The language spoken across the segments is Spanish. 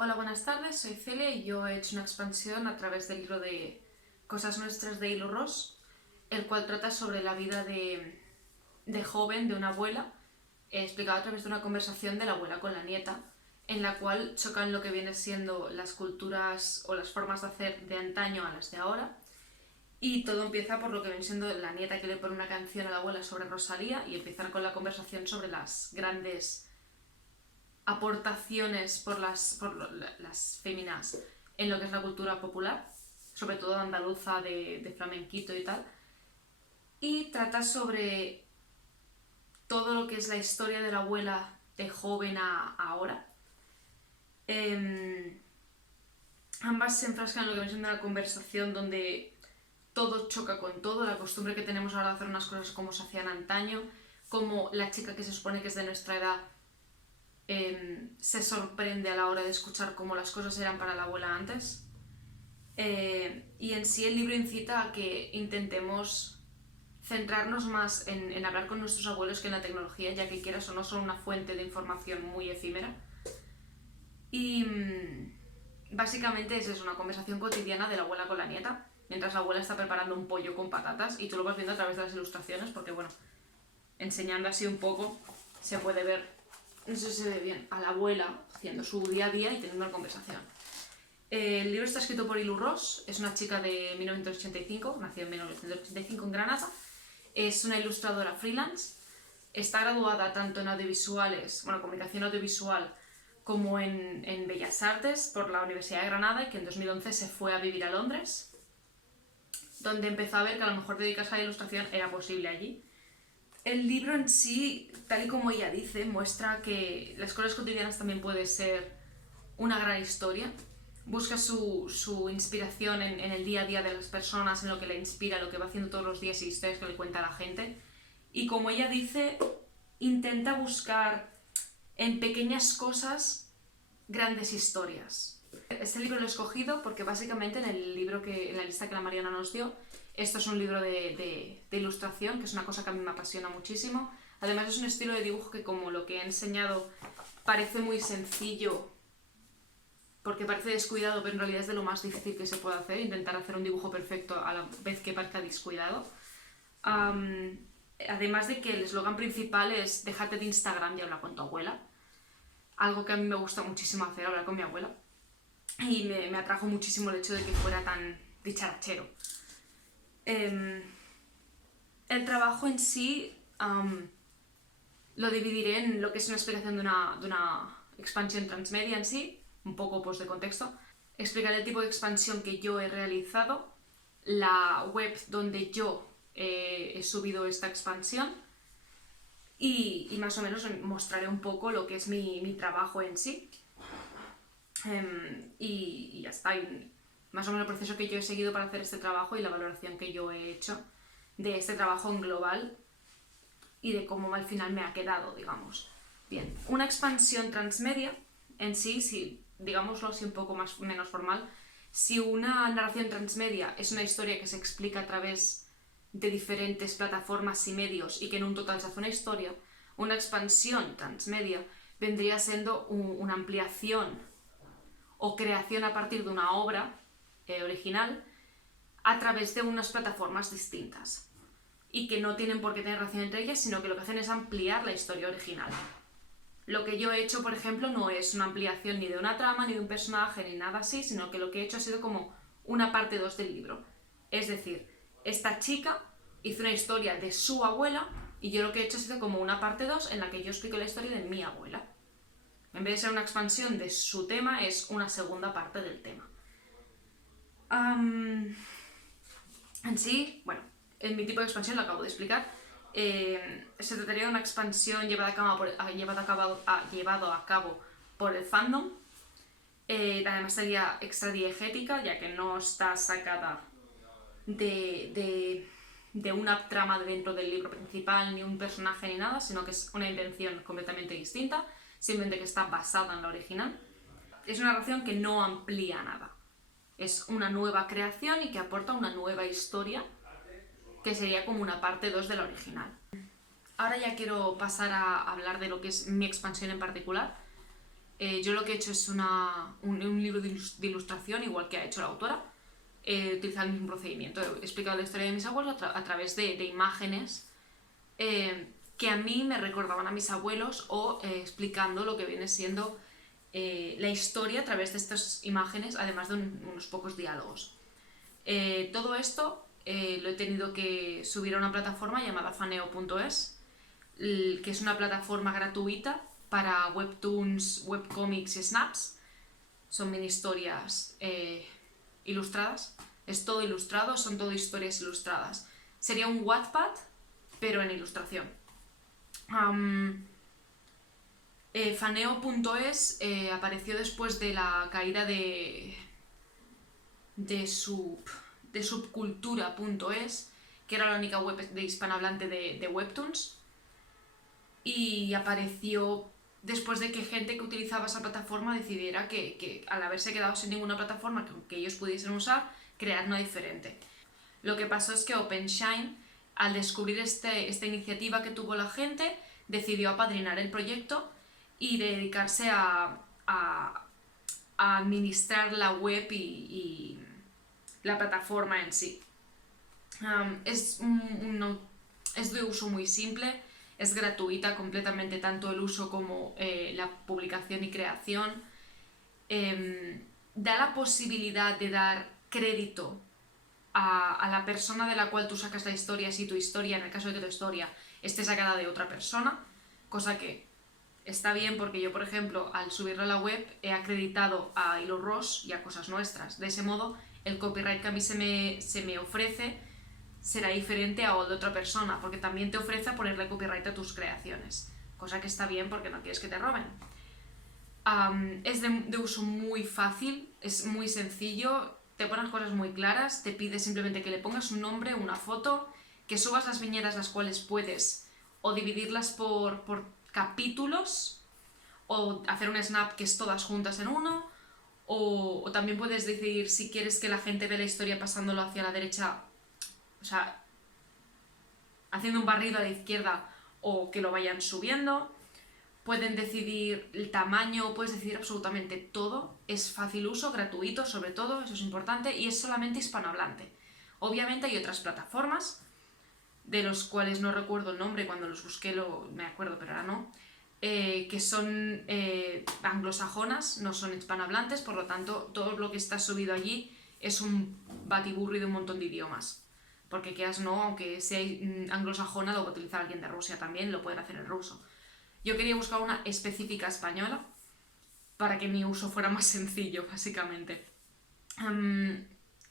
Hola, buenas tardes, soy Celia y yo he hecho una expansión a través del libro de Cosas Nuestras de Hilo Ross, el cual trata sobre la vida de joven de una abuela, explicado a través de una conversación de la abuela con la nieta, en la cual chocan lo que viene siendo las culturas o las formas de hacer de antaño a las de ahora. Y todo empieza por lo que viene siendo la nieta que le pone una canción a la abuela sobre Rosalía y empiezan con la conversación sobre las grandes aportaciones por las féminas en lo que es la cultura popular, sobre todo andaluza, de flamenquito y tal, y trata sobre todo lo que es la historia de la abuela de joven a ahora. Eh, Ambas se enfrascan en lo que viene siendo una conversación donde todo choca con todo, la costumbre que tenemos ahora de hacer unas cosas como se hacían antaño, como la chica que se supone que es de nuestra edad se sorprende a la hora de escuchar cómo las cosas eran para la abuela antes. Y en sí el libro incita a que intentemos centrarnos más en hablar con nuestros abuelos que en la tecnología, ya que quieras o no son una fuente de información muy efímera. Y básicamente es una conversación cotidiana de la abuela con la nieta, mientras la abuela está preparando un pollo con patatas y tú lo vas viendo a través de las ilustraciones, porque bueno, enseñando así un poco se puede ver, no sé si se ve bien, a la abuela haciendo su día a día y teniendo una conversación. El libro está escrito por Ilu Ross, es una chica de 1985, nació en 1985 en Granada, es una ilustradora freelance, está graduada tanto en audiovisuales, bueno, comunicación audiovisual, como en Bellas Artes por la Universidad de Granada, y que en 2011 se fue a vivir a Londres, donde empezó a ver que a lo mejor dedicarse a la ilustración era posible allí. El libro en sí, tal y como ella dice, muestra que las cosas cotidianas también puede ser una gran historia. Busca su inspiración en el día a día de las personas, en lo que le inspira, lo que va haciendo todos los días y historias que le cuenta a la gente. Y como ella dice, intenta buscar en pequeñas cosas grandes historias. Este libro lo he escogido porque básicamente en la lista que la Mariana nos dio, esto es un libro de ilustración, que es una cosa que a mí me apasiona muchísimo. Además es un estilo de dibujo que, como lo que he enseñado, parece muy sencillo porque parece descuidado, pero en realidad es de lo más difícil que se puede hacer, intentar hacer un dibujo perfecto a la vez que parezca descuidado. Además de que el eslogan principal es déjate de Instagram y habla con tu abuela, algo que a mí me gusta muchísimo hacer, hablar con mi abuela, y me atrajo muchísimo el hecho de que fuera tan dicharachero. El trabajo en sí lo dividiré en lo que es una explicación de una expansión transmedia en sí, un poco pues de contexto. Explicaré el tipo de expansión que yo he realizado, la web donde yo he subido esta expansión y más o menos mostraré un poco lo que es mi trabajo en sí. Y ya está. Y más o menos el proceso que yo he seguido para hacer este trabajo y la valoración que yo he hecho de este trabajo en global y de cómo al final me ha quedado, digamos. Bien, una expansión transmedia en sí, si digámoslo así un poco más menos formal, si una narración transmedia es una historia que se explica a través de diferentes plataformas y medios y que en un total se hace una historia, una expansión transmedia vendría siendo una ampliación o creación a partir de una obra original a través de unas plataformas distintas y que no tienen por qué tener relación entre ellas, sino que lo que hacen es ampliar la historia original. Lo que yo he hecho, por ejemplo, no es una ampliación ni de una trama, ni de un personaje, ni nada así, sino que lo que he hecho ha sido como una parte 2 del libro. Es decir, esta chica hizo una historia de su abuela y yo lo que he hecho ha sido como una parte 2 en la que yo explico la historia de mi abuela. En vez de ser una expansión de su tema, es una segunda parte del tema. En sí, bueno, en mi tipo de expansión lo acabo de explicar. Se trataría de una expansión llevado a cabo por el fandom. Además sería extra diegética, ya que no está sacada de una trama dentro del libro principal, ni un personaje ni nada, sino que es una invención completamente distinta, simplemente que está basada en la original. Es una narración que no amplía nada. Es una nueva creación y que aporta una nueva historia que sería como una parte 2 de la original. Ahora ya quiero pasar a hablar de lo que es mi expansión en particular. Yo lo que he hecho es un libro de ilustración, igual que ha hecho la autora. He utilizado el mismo procedimiento. He explicado la historia de mis abuelos a través de imágenes que a mí me recordaban a mis abuelos, o explicando lo que viene siendo la historia a través de estas imágenes, además de unos pocos diálogos. Todo esto lo he tenido que subir a una plataforma llamada faneo.es, que es una plataforma gratuita para webtoons, webcomics y snaps. Son mini historias ilustradas. Es todo ilustrado, son todo historias ilustradas. Sería un Wattpad, pero en ilustración. Faneo.es apareció después de la caída de subcultura.es, que era la única web de hispanohablante de webtoons, y apareció después de que gente que utilizaba esa plataforma decidiera que al haberse quedado sin ninguna plataforma que ellos pudiesen usar, crear una diferente. Lo que pasó es que OpenShine, al descubrir esta iniciativa que tuvo la gente, decidió apadrinar el proyecto y dedicarse a administrar la web y la plataforma en sí. Es de uso muy simple, es gratuita completamente, tanto el uso como la publicación y creación. Da la posibilidad de dar crédito a la persona de la cual tú sacas la historia, si tu historia, en el caso de que tu historia esté sacada de otra persona, cosa que está bien, porque yo, por ejemplo, al subirlo a la web he acreditado a Hilo Ross y a Cosas Nuestras. De ese modo, el copyright que a mí se me ofrece será diferente a el de otra persona, porque también te ofrece ponerle copyright a tus creaciones, cosa que está bien porque no quieres que te roben. Es de uso muy fácil, es muy sencillo, te pones cosas muy claras, te pide simplemente que le pongas un nombre, una foto, que subas las viñetas las cuales puedes, o dividirlas por capítulos, o hacer un snap que es todas juntas en uno, o también puedes decidir si quieres que la gente vea la historia pasándolo hacia la derecha, o sea, haciendo un barrido a la izquierda, o que lo vayan subiendo. Pueden decidir el tamaño, puedes decidir absolutamente todo. Es fácil uso, gratuito sobre todo, eso es importante, y es solamente hispanohablante. Obviamente hay otras plataformas, de los cuales no recuerdo el nombre, cuando los busqué me acuerdo, pero ahora no, que son anglosajonas, no son hispanohablantes, por lo tanto todo lo que está subido allí es un batiburri de un montón de idiomas. Porque quieras no, aunque sea anglosajona, lo va a utilizar alguien de Rusia también, lo pueden hacer en ruso. Yo quería buscar una específica española para que mi uso fuera más sencillo, básicamente.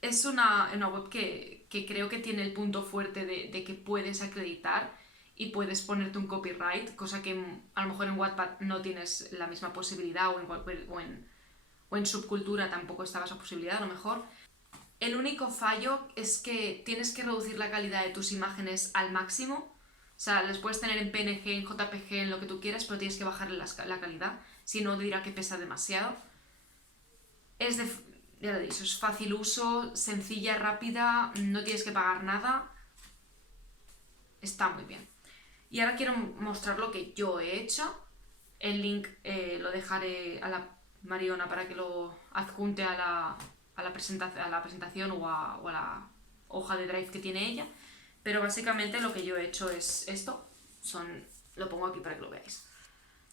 Es una web que creo que tiene el punto fuerte de que puedes acreditar y puedes ponerte un copyright, cosa que a lo mejor en Wattpad no tienes la misma posibilidad, o en Subcultura tampoco estaba esa posibilidad, a lo mejor. El único fallo es que tienes que reducir la calidad de tus imágenes al máximo. O sea, las puedes tener en PNG, en JPG, en lo que tú quieras, pero tienes que bajarle la calidad, si no te dirá que pesa demasiado. Ya lo he dicho, es fácil uso, sencilla, rápida, no tienes que pagar nada. Está muy bien. Y ahora quiero mostrar lo que yo he hecho. El link lo dejaré a la Mariona para que lo adjunte a la presentación o a la hoja de Drive que tiene ella. Pero básicamente lo que yo he hecho es esto. Lo pongo aquí para que lo veáis.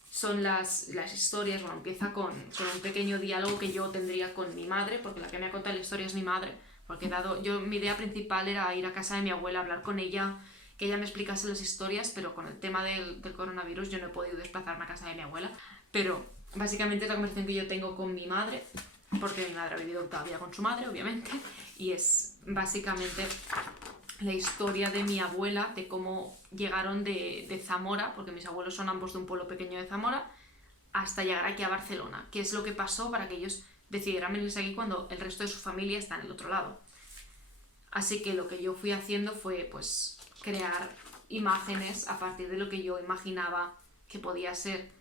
Son las historias, bueno, empieza con un pequeño diálogo que yo tendría con mi madre, porque la que me ha contado la historia es mi madre, porque mi idea principal era ir a casa de mi abuela, hablar con ella, que ella me explicase las historias, pero con el tema del coronavirus yo no he podido desplazarme a casa de mi abuela. Pero básicamente es la conversación que yo tengo con mi madre, porque mi madre ha vivido todavía con su madre, obviamente, y es básicamente la historia de mi abuela, de cómo llegaron de Zamora, porque mis abuelos son ambos de un pueblo pequeño de Zamora, hasta llegar aquí a Barcelona. ¿Qué es lo que pasó para que ellos decidieran venirse aquí cuando el resto de su familia está en el otro lado? Así que lo que yo fui haciendo fue pues crear imágenes a partir de lo que yo imaginaba que podía ser.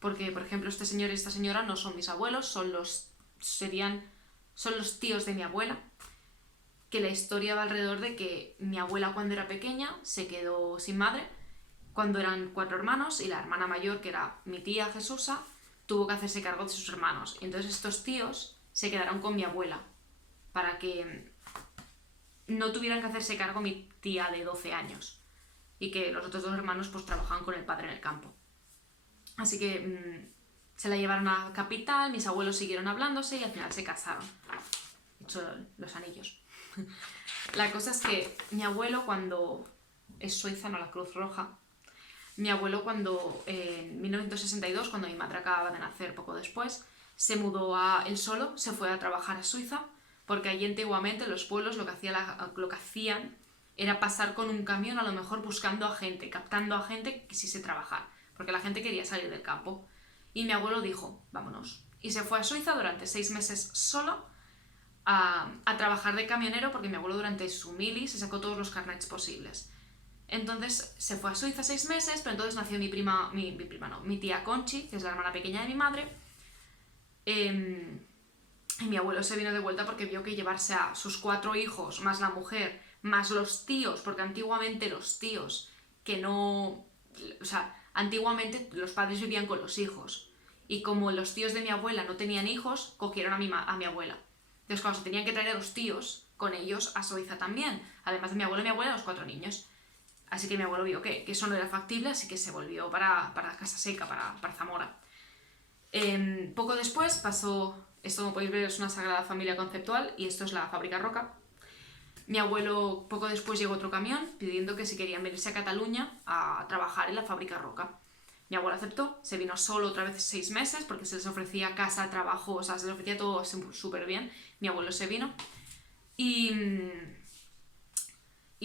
Porque, por ejemplo, este señor y esta señora no son mis abuelos, son los tíos de mi abuela, que la historia va alrededor de que mi abuela, cuando era pequeña, se quedó sin madre cuando eran 4 hermanos, y la hermana mayor, que era mi tía Jesusa, tuvo que hacerse cargo de sus hermanos. Y entonces estos tíos se quedaron con mi abuela para que no tuvieran que hacerse cargo mi tía de 12 años y que los otros dos hermanos pues trabajaban con el padre en el campo. Así que se la llevaron a capital, mis abuelos siguieron hablándose y al final se casaron. De hecho, los anillos. La cosa es que mi abuelo cuando... Es Suiza, no la Cruz Roja. Mi abuelo cuando, en 1962, cuando mi madre acababa de nacer poco después, se mudó él solo, se fue a trabajar a Suiza, porque allí antiguamente los pueblos lo que hacían era pasar con un camión a lo mejor buscando a gente, captando a gente que quisiese trabajar, porque la gente quería salir del campo. Y mi abuelo dijo, vámonos. Y se fue a Suiza durante 6 meses solo a trabajar de camionero, porque mi abuelo durante su mili se sacó todos los carnets posibles. Entonces se fue a Suiza 6 meses, pero entonces nació mi tía Conchi, que es la hermana pequeña de mi madre. Y mi abuelo se vino de vuelta porque vio que llevarse a sus 4 hijos, más la mujer, más los tíos, porque antiguamente los tíos, que no... O sea, antiguamente los padres vivían con los hijos. Y como los tíos de mi abuela no tenían hijos, cogieron a mi abuela. Entonces, claro, se tenían que traer a los tíos con ellos a Suiza también. Además de mi abuelo y mi abuela, los 4 niños. Así que mi abuelo vio que eso no era factible, así que se volvió para Casa Seca, para Zamora. Poco después pasó, esto como podéis ver es una sagrada familia conceptual, y esto es la fábrica Roca. Mi abuelo poco después llegó otro camión pidiendo que si querían venirse a Cataluña a trabajar en la fábrica Roca. Mi abuelo aceptó, se vino solo otra vez 6 meses porque se les ofrecía casa, trabajo, o sea, se les ofrecía todo súper bien. Mi abuelo se vino y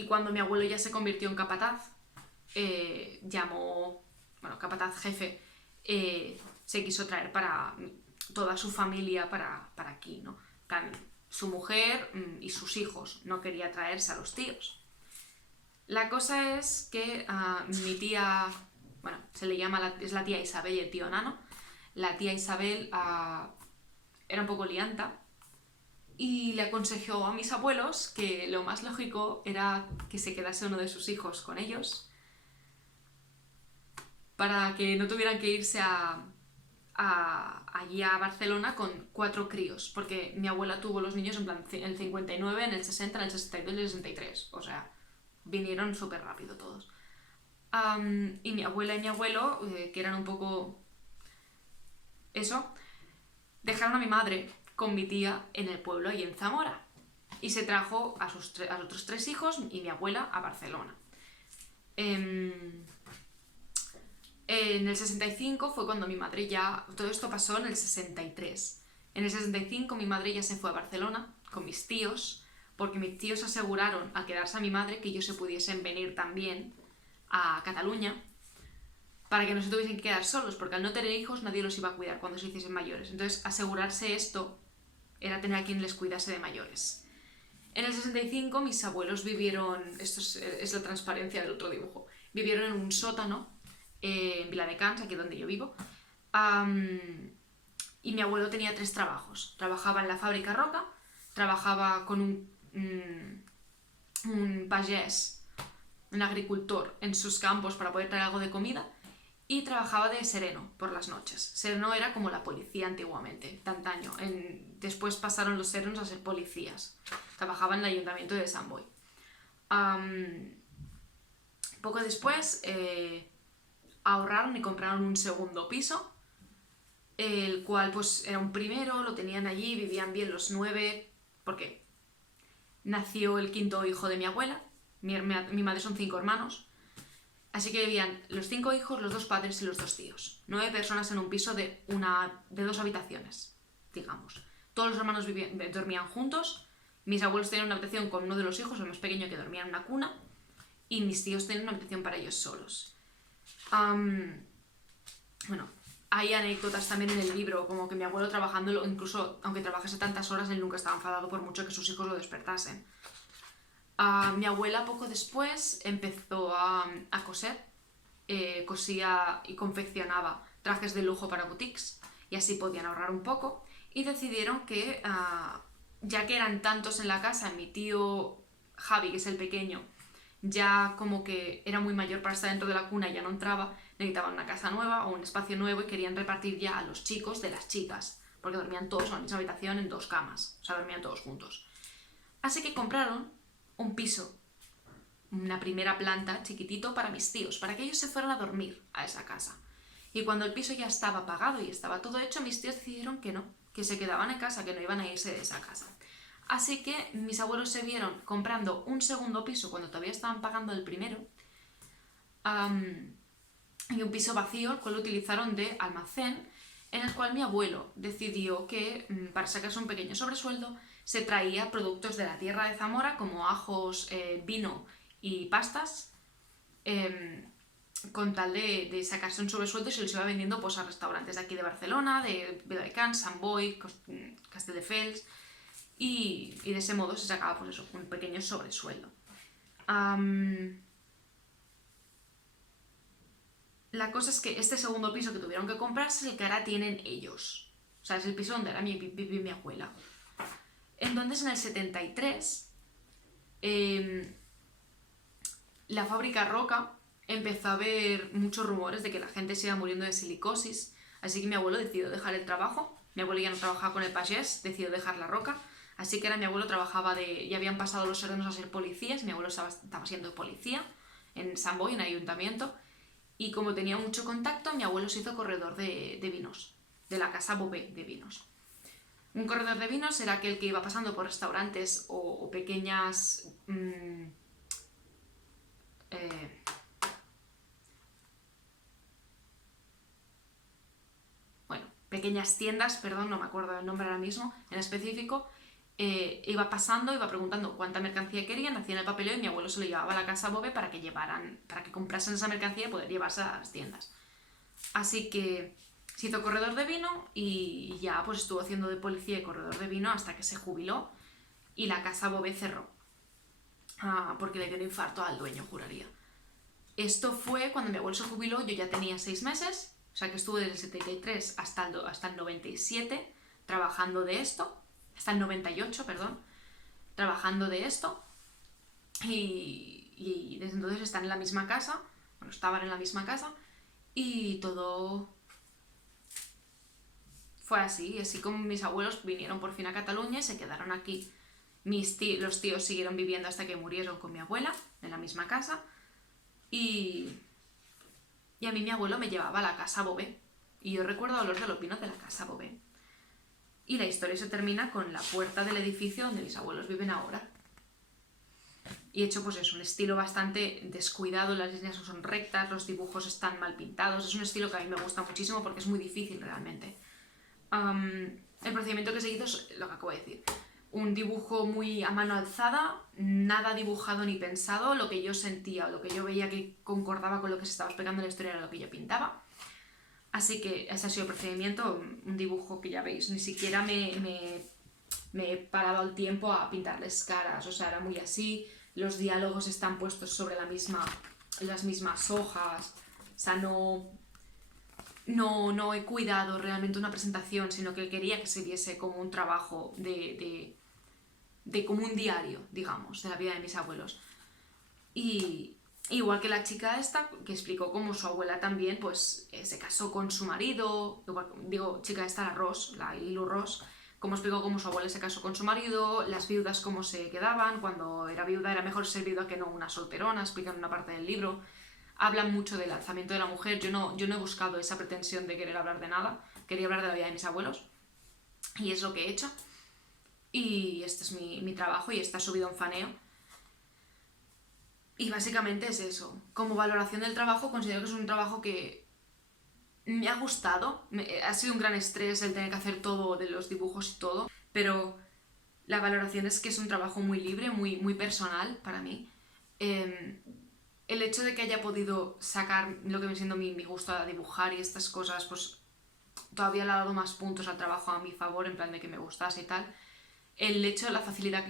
cuando mi abuelo ya se convirtió en capataz, capataz jefe, se quiso traer para toda su familia para aquí, ¿no? Su mujer y sus hijos, no quería traerse a los tíos. La cosa es que mi tía, bueno, se le llama, es la tía Isabel y el tío Nano. La tía Isabel era un poco lianta y le aconsejó a mis abuelos que lo más lógico era que se quedase uno de sus hijos con ellos para que no tuvieran que irse allí a Barcelona con 4 críos, porque mi abuela tuvo los niños en plan en el 59, en el 60, en el 62 y el 63, o sea, vinieron súper rápido todos. Y mi abuela y mi abuelo, que eran un poco eso, dejaron a mi madre con mi tía en el pueblo y en Zamora, y se trajo a sus otros 3 hijos y mi abuela a Barcelona. En el 65 fue cuando mi madre ya... Todo esto pasó en el 63. En el 65 mi madre ya se fue a Barcelona con mis tíos, porque mis tíos aseguraron al quedarse a mi madre que ellos se pudiesen venir también a Cataluña para que no se tuviesen que quedar solos, porque al no tener hijos nadie los iba a cuidar cuando se hiciesen mayores. Entonces asegurarse esto era tener a quien les cuidase de mayores. En el 65 mis abuelos vivieron... Esto es la transparencia del otro dibujo. Vivieron en un sótano en Viladecans, aquí donde yo vivo, y mi abuelo tenía 3 trabajos. Trabajaba en la fábrica Roca, trabajaba con un pagés, un agricultor en sus campos para poder traer algo de comida, y trabajaba de sereno por las noches. Sereno era como la policía antiguamente, de antaño. Después pasaron los serenos a ser policías. Trabajaba en el ayuntamiento de Sant Boi. Poco después ahorraron y compraron un segundo piso, el cual pues era un primero, lo tenían allí, vivían bien los 9, porque nació el 5.º hijo de mi abuela, mi madre son 5 hermanos, así que vivían los 5 hijos, los 2 padres y los 2 tíos. 9 personas en un piso de 2 habitaciones, digamos. Todos los hermanos dormían juntos, mis abuelos tenían una habitación con uno de los hijos, el más pequeño, que dormía en una cuna, y mis tíos tenían una habitación para ellos solos. Bueno, hay anécdotas también en el libro, como que mi abuelo trabajando, incluso aunque trabajase tantas horas, él nunca estaba enfadado por mucho que sus hijos lo despertasen. Mi abuela poco después empezó a coser, cosía y confeccionaba trajes de lujo para boutiques, y así podían ahorrar un poco, y decidieron que, ya que eran tantos en la casa, mi tío Javi, que es el pequeño, ya como que era muy mayor para estar dentro de la cuna y ya no entraba, necesitaban una casa nueva o un espacio nuevo y querían repartir ya a los chicos de las chicas, porque dormían todos en la misma habitación en 2 camas, o sea, dormían todos juntos. Así que compraron un piso, una primera planta chiquitito para mis tíos, para que ellos se fueran a dormir a esa casa. Y cuando el piso ya estaba pagado y estaba todo hecho, mis tíos decidieron que no, que se quedaban en casa, que no iban a irse de esa casa. Así que mis abuelos se vieron comprando un segundo piso cuando todavía estaban pagando el primero, y un piso vacío, el cual lo utilizaron de almacén, en el cual mi abuelo decidió que para sacarse un pequeño sobresueldo se traía productos de la tierra de Zamora como ajos, vino y pastas, con tal de sacarse un sobresueldo, y se los iba vendiendo pues, a restaurantes de aquí de Barcelona, de Viladecans, Sant Boi, Castelldefels, y de ese modo se sacaba pues eso, un pequeño sobresueldo. La cosa es que este segundo piso que tuvieron que comprarse es el que ahora tienen ellos. O sea, es el piso donde ahora vive mi abuela. Entonces, en el 73, la fábrica Roca empezó a haber muchos rumores de que la gente se iba muriendo de silicosis. Así que mi abuelo decidió dejar el trabajo. Mi abuelo ya no trabajaba con el pagés, decidió dejar la Roca. Así que ahora mi abuelo trabajaba ya habían pasado los serenos a ser policías. Mi abuelo estaba siendo policía en Sant Boi, en ayuntamiento. Y como tenía mucho contacto, mi abuelo se hizo corredor de vinos, de la Casa Bové de vinos. Un corredor de vinos era aquel que iba pasando por restaurantes o pequeñas... pequeñas tiendas, perdón, no me acuerdo del nombre ahora mismo, en específico, iba pasando, iba preguntando cuánta mercancía querían, hacían el papeleo y mi abuelo se lo llevaba a la Casa Bové para que comprasen esa mercancía y poder llevarse a las tiendas. Así que se hizo corredor de vino y ya pues estuvo haciendo de policía y corredor de vino hasta que se jubiló y la Casa Bové cerró. Porque le dio un infarto al dueño, juraría. Esto fue cuando mi abuelo se jubiló, yo ya tenía 6 meses, o sea que estuve desde el 73 hasta el 97 trabajando de esto, hasta el 98, perdón, trabajando de esto, y desde entonces están en la misma casa, bueno, estaban en la misma casa, y todo fue así, así como mis abuelos vinieron por fin a Cataluña y se quedaron aquí. Los tíos siguieron viviendo hasta que murieron con mi abuela, en la misma casa, y a mí mi abuelo me llevaba a la Casa Bové. Y yo recuerdo olor de los vinos de la Casa Bové. Y la historia se termina con la puerta del edificio donde mis abuelos viven ahora. Y hecho, pues es un estilo bastante descuidado, las líneas no son rectas, los dibujos están mal pintados. Es un estilo que a mí me gusta muchísimo porque es muy difícil realmente. El procedimiento que se hizo es lo que acabo de decir. Un dibujo muy a mano alzada, nada dibujado ni pensado, lo que yo sentía o lo que yo veía que concordaba con lo que se estaba explicando en la historia era lo que yo pintaba. Así que ese ha sido el procedimiento, un dibujo que ya veis, ni siquiera me he parado el tiempo a pintarles caras, o sea, era muy así, los diálogos están puestos sobre las mismas hojas, o sea, no he cuidado realmente una presentación, sino que quería que se viese como un trabajo de como un diario, digamos, de la vida de mis abuelos. Y igual que la chica esta, que explicó cómo su abuela también, pues, se casó con su marido, chica esta, la Ilu Ross, como explicó cómo su abuela se casó con su marido, las viudas cómo se quedaban, cuando era viuda era mejor ser viuda que no una solterona, explican una parte del libro. Hablan mucho del alzamiento de la mujer, yo no he buscado esa pretensión de querer hablar de nada, quería hablar de la vida de mis abuelos, y es lo que he hecho. Y este es mi trabajo y está subido en Faneo. Y básicamente es eso. Como valoración del trabajo, considero que es un trabajo que me ha gustado. Ha sido un gran estrés el tener que hacer todo de los dibujos y todo, pero la valoración es que es un trabajo muy libre, muy, muy personal para mí. El hecho de que haya podido sacar lo que me siento mi gusto a dibujar y estas cosas, pues todavía le ha dado más puntos al trabajo a mi favor, en plan de que me gustase y tal. El hecho de la facilidad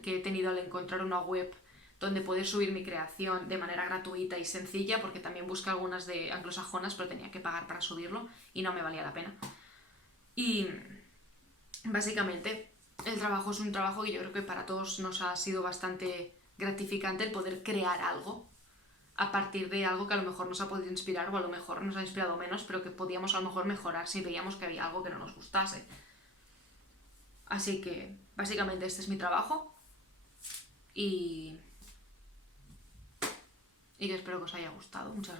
que he tenido al encontrar una web donde poder subir mi creación de manera gratuita y sencilla, porque también busqué algunas de anglosajonas, pero tenía que pagar para subirlo y no me valía la pena. Y básicamente el trabajo es un trabajo que yo creo que para todos nos ha sido bastante gratificante el poder crear algo. a partir de algo que a lo mejor nos ha podido inspirar o a lo mejor nos ha inspirado menos, pero que podíamos a lo mejor mejorar si veíamos que había algo que no nos gustase. Así que básicamente este es mi trabajo y que espero que os haya gustado. Muchas gracias.